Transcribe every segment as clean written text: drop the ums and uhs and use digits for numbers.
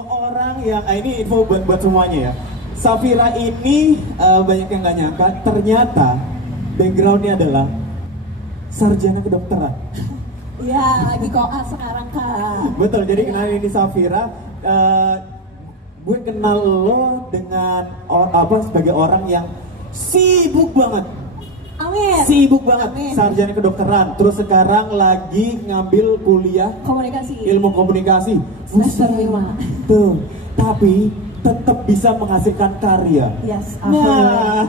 seorang yang ini info buat semuanya ya. Safira ini banyak yang nggak nyangka ternyata backgroundnya adalah sarjana kedokteran. Iya, lagi koas sekarang Kak. Betul, jadi kenalin ini Safira. Gue kenal lo dengan sebagai orang yang sibuk banget. Amin. Sibuk banget, Amin. sarjana kedokteran. Terus sekarang lagi ngambil kuliah Komunikasi. ilmu komunikasi. Semester 5. Tuh, tapi tetap bisa menghasilkan karya. Yes, Nah,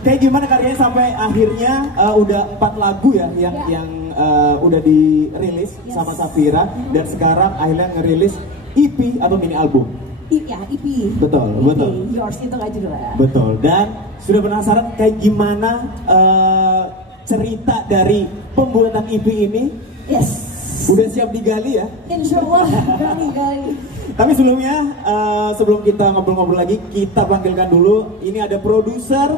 kayak gimana karyanya sampai akhirnya udah 4 lagu ya yang udah dirilis sama Safira dan sekarang akhirnya ngerilis EP atau mini album. EP. Betul, EP. betul. Yours itu gak judulnya. Betul. Dan sudah penasaran kayak gimana cerita dari pembuatan EP ini? Yes. Udah siap digali ya? Insya Allah, gali. Tapi sebelumnya, sebelum kita ngobrol-ngobrol lagi, kita panggilkan dulu. Ini ada produser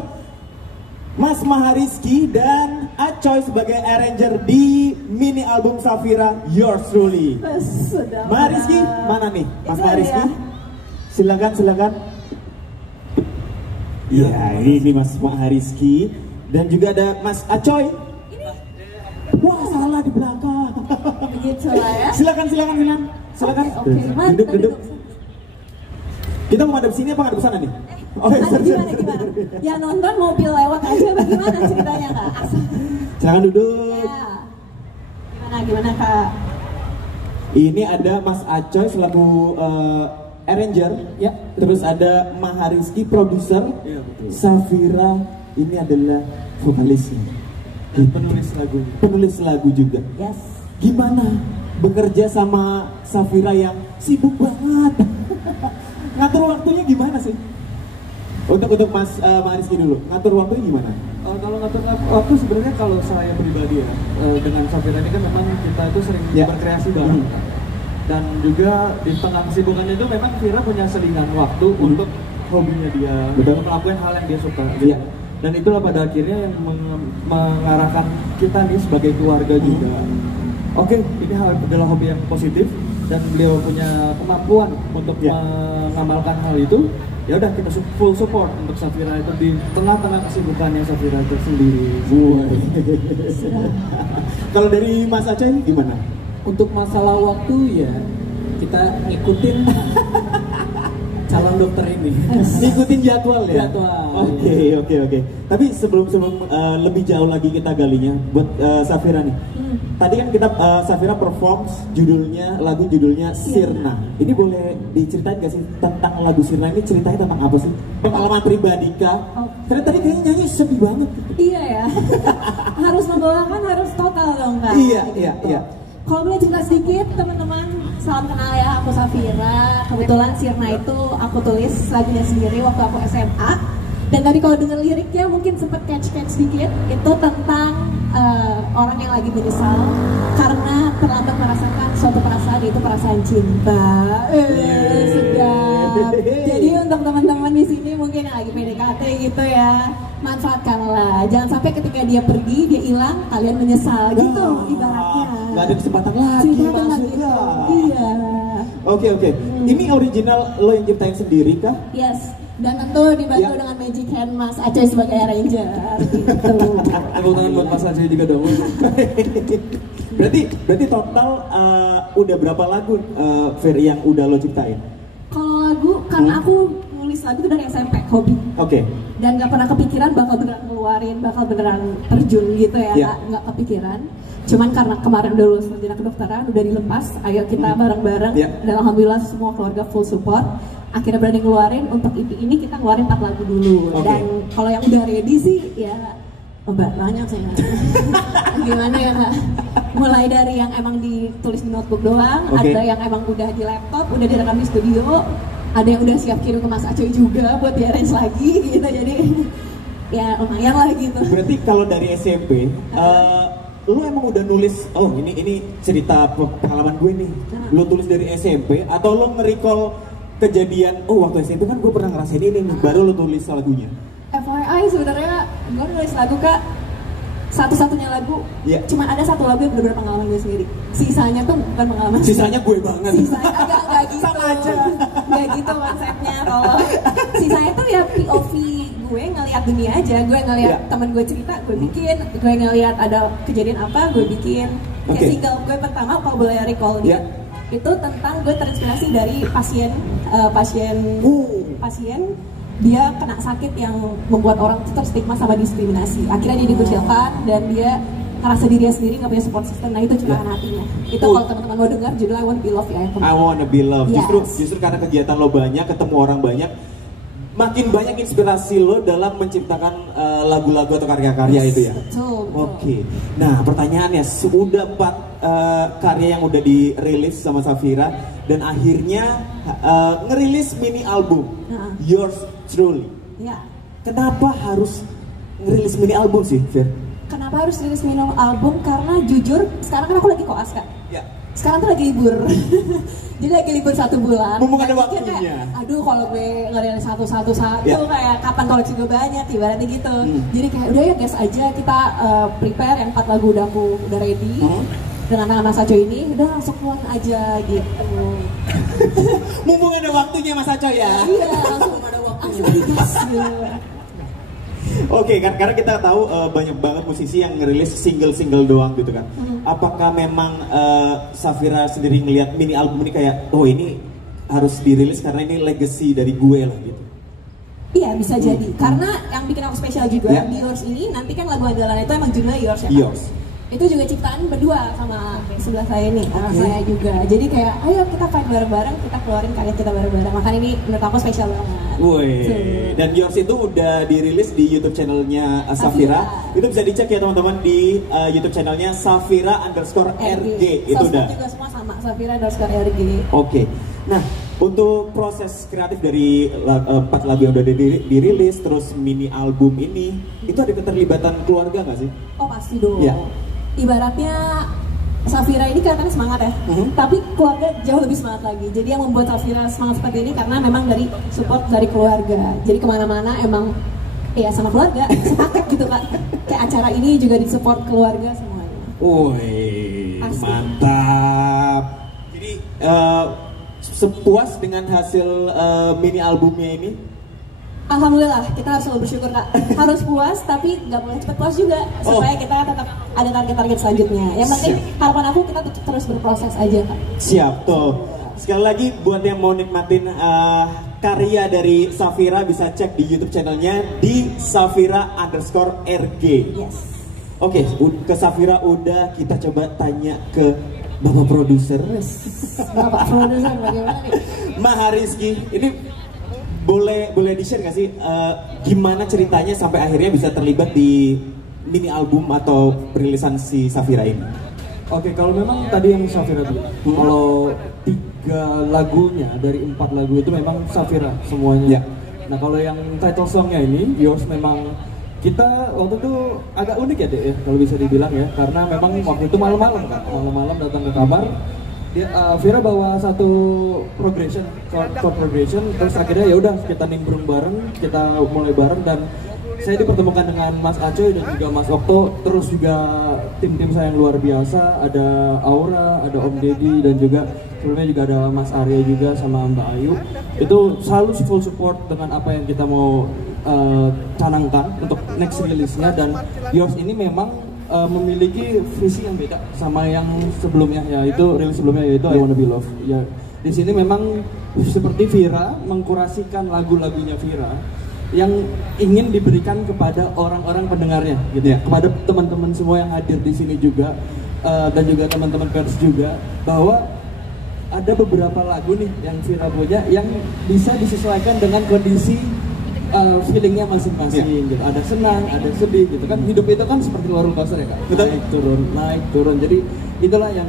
Mas Mahariski dan Acoy sebagai arranger di mini album Safira Yours Truly. Mahariski, mana nih Mas Mahariski? Silakan. Ya, ini Mas Mahariski dan juga ada Mas Acoy. Wah, salah di belakang. Begitu lah ya. Silakan. Oke. Duduk. Kita mau ngadep sini apa ngadep sana nih? Gimana? Ya nonton mobil lewat aja bagaimana ceritanya Kak? Silakan duduk. Ya. Gimana Kak? Ini ada Mas Acoy selaku arranger, ya. Terus ada Mahariski produser, ya, Safira ini adalah vokalisnya. Penulis lagu juga. Yes. Gimana bekerja sama Safira yang sibuk banget? Ngatur waktunya gimana sih? Untuk Mas Mahariski dulu, ngatur waktunya gimana? Kalau ngatur waktu sebenarnya kalau saya pribadi ya dengan Safira ini kan memang kita itu sering berkreasi bareng. Dan juga di tengah kesibukannya itu memang Fira punya selingan waktu untuk hobinya dia, untuk melakukan hal yang dia suka. Gitu. Dan itulah pada akhirnya yang mengarahkan kita nih sebagai keluarga juga. Oke, ini adalah hobi yang positif dan beliau punya kemampuan untuk mengamalkan hal itu. Ya udah kita full support untuk Safira itu di tengah-tengah kesibukannya Safira itu sendiri. Kalau dari Mas Acoy gimana? Untuk masalah waktu ya kita ngikutin calon dokter ini. Ngikutin jadwal ya? Jadwal. Oke. Tapi sebelum lebih jauh lagi kita galinya buat Safira nih. Tadi kan kita Safira perform lagu judulnya Sirna. Ini boleh diceritain gak sih tentang lagu Sirna ini, ceritanya tentang apa sih? Pengalaman pribadi kah? Karena tadi kayaknya nyanyi sedih banget. Iya ya. Harus membawakan harus total dong Kak. Iya. Kalau boleh cerita sedikit teman-teman, salam kenal ya, aku Safira. Kebetulan Sirna itu aku tulis lagunya sendiri waktu aku SMA. Dan tadi kalau denger liriknya mungkin sempet catch sedikit. Itu tentang orang yang lagi menyesal karena terlambat merasakan suatu perasaan, yaitu perasaan cinta. Sedap. Jadi untuk teman-teman di sini mungkin yang lagi PDKT gitu ya, manfaatkanlah. Jangan sampai ketika dia pergi, dia hilang, kalian menyesal gitu ibaratnya. Gak ada kesempatan lagi maksudnya. Iya. Oke. Ini original lo yang ciptain sendiri kah? Yes. Dan tentu dibantu dengan Magic Hand Mas Acoy sebagai arranger. Gitu. Tepuk tangan buat Mas Acoy juga dong. Berarti total udah berapa lagu Fir yang udah lo ciptain? Kalau lagu, karena aku nulis lagu itu dari SMP, hobi. Oke. Dan gak pernah kepikiran bakal beneran ngeluarin, bakal beneran terjun gitu ya, gak kepikiran. Cuman karena kemarin udah lulus sarjana kedokteran, udah dilepas, ayo kita bareng-bareng. Dan alhamdulillah semua keluarga full support. Akhirnya berani ngeluarin, untuk EP ini kita ngeluarin 4 lagu dulu. Dan kalau yang udah ready sih, ya banyak sih. Gimana ya Kak? Mulai dari yang emang ditulis di notebook doang, ada yang emang udah di laptop, udah direkam di studio, ada yang udah siap kirim ke Mas Acoy juga buat di-arrange lagi gitu. Jadi ya lumayan lah gitu. Berarti kalau dari SMP, lu emang udah nulis, ini cerita pengalaman gue nih. Lu tulis dari SMP atau lu nge-recall kejadian, waktu SMP kan gue pernah ngerasain ini nih, baru lu tulis lagunya? FYI sebenarnya gue nulis lagu Kak satu-satunya lagu, cuman ada satu lagu yang benar-benar pengalaman gue sendiri. Sisanya tuh bukan pengalaman. Sisanya gue banget. Sisanya agak gitu. Sama aja. Gak gitu konsepnya. Kalau sisanya tuh ya POV gue ngeliat dunia aja. Gue ngeliat temen gue cerita, gue bikin. Gue ngeliat ada kejadian apa, gue bikin. Kayak single gue pertama, kalau boleh recall dia, itu tentang gue terinspirasi dari pasien dia kena sakit yang membuat orang terstigma sama diskriminasi. Akhirnya dia dikucilkan dan dia ngerasa dirinya sendiri nggak punya support system. Nah itu curahan hatinya. Itu kalau teman-teman mau dengar judulnya I Want to Be Loved ya. I Want to Be Loved. Justru karena kegiatan lo banyak, ketemu orang banyak, makin banyak inspirasi lo dalam menciptakan lagu-lagu atau karya-karya itu ya. Betul. Oke. Nah pertanyaannya, sudah 4 karya yang udah dirilis sama Safira dan akhirnya ngerilis mini album Yours Truly. Ya. Kenapa harus ngerilis mini album sih, Fir? Kenapa harus rilis mini album? Karena jujur, sekarang kan aku lagi koas kan. Ya. Sekarang tuh lagi libur. Jadi lagi libur 1 bulan. Mumpung ada waktunya. Kayak, aduh kalau gue ngerilis satu kayak kapan koleksi gue banyak, ibaratnya gitu. Jadi kayak udah ya guys aja kita prepare yang 4 lagu udah ready. Dengan tangan Mas Aco ini udah langsung keluar aja gitu. Mumpung ada waktunya Mas Aco ya. Iya, langsung ada waktu. Langsung digas. Oke, karena kita tahu banyak banget musisi yang ngerilis single-single doang gitu kan. Apakah memang Safira sendiri ngelihat mini album ini kayak, oh ini harus dirilis karena ini legacy dari gue lah gitu? Iya bisa jadi, karena yang bikin aku spesial juga di Yours ini, nanti kan lagu andalan itu emang judulnya Yours ya kan? Yours. Itu juga ciptaan berdua sama sebelah saya nih, saya juga. Jadi kayak, ayo kita fight bareng-bareng, kita keluarin karya kita bareng-bareng. Makanya ini menurut aku spesial banget. Wih, dan Yours itu udah dirilis di YouTube channelnya Safira. Itu bisa dicek ya teman-teman di YouTube channelnya Safira_RG. Itu udah. juga semua sama Safira_RG. Oke. Nah, untuk proses kreatif dari 4 lagu yang udah dirilis, terus mini album ini, itu ada keterlibatan keluarga nggak sih? Oh pasti dong. Ya. Ibaratnya Safira ini kelihatannya semangat ya, tapi keluarga jauh lebih semangat lagi. Jadi yang membuat Safira semangat seperti ini karena memang dari support dari keluarga. Jadi kemana-mana emang ya sama keluarga sepakat gitu kan. Kayak acara ini juga disupport keluarga semuanya. Wih, mantap. Jadi sepuas dengan hasil mini albumnya ini? Alhamdulillah, kita harus selalu bersyukur kak. Harus puas, tapi nggak boleh cepet puas juga supaya kita tetap ada target-target selanjutnya. Yang penting harapan aku kita terus berproses aja kak. Siap tuh. Sekali lagi buat yang mau nikmatin karya dari Safira bisa cek di YouTube channelnya di Safira_RG. Yes. Oke, ke Safira udah, kita coba tanya ke Bapak Produser. Bapak Produser bagaimana nih? Mahariski, ini boleh di-share nggak sih gimana ceritanya sampai akhirnya bisa terlibat di mini album atau perilisan si Safira ini? Oke, kalau memang tadi yang Safira bilang, kalau 3 lagunya dari 4 lagu itu memang Safira semuanya. Nah kalau yang title songnya ini, Yours, memang kita waktu itu agak unik ya deh ya, kalau bisa dibilang ya, karena memang waktu itu malam-malam kan, malam-malam datang ke kamar. Vira bawa satu chord progression, terus akhirnya ya udah kita nimbrung bareng, kita mulai bareng, dan saya dipertemukan dengan Mas Acoy dan juga Mas Okto, terus juga tim-tim saya yang luar biasa, ada Aura, ada Om Deddy, dan juga sebelumnya juga ada Mas Arya juga sama Mbak Ayu. Itu selalu full support dengan apa yang kita mau canangkan untuk next release-nya, dan Yours ini memang memiliki visi yang beda sama yang sebelumnya, yaitu rilis sebelumnya, yaitu I Want to Be Loved. Ya, di sini memang seperti Vira mengkurasikan lagu-lagunya Vira yang ingin diberikan kepada orang-orang pendengarnya, gitu ya, kepada teman-teman semua yang hadir di sini juga, dan juga teman-teman pers juga, bahwa ada beberapa lagu nih yang Vira punya yang bisa disesuaikan dengan kondisi feelingnya masing-masing, gitu. Ada senang, ada sedih, gitu kan. Hidup itu kan seperti roller coaster ya kak. Betul. Naik turun. Jadi itulah yang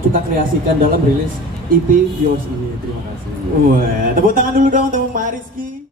kita kreasikan dalam rilis EP Yours ini. Terima kasih. Wah, tepuk tangan dulu dong untuk Mahariski.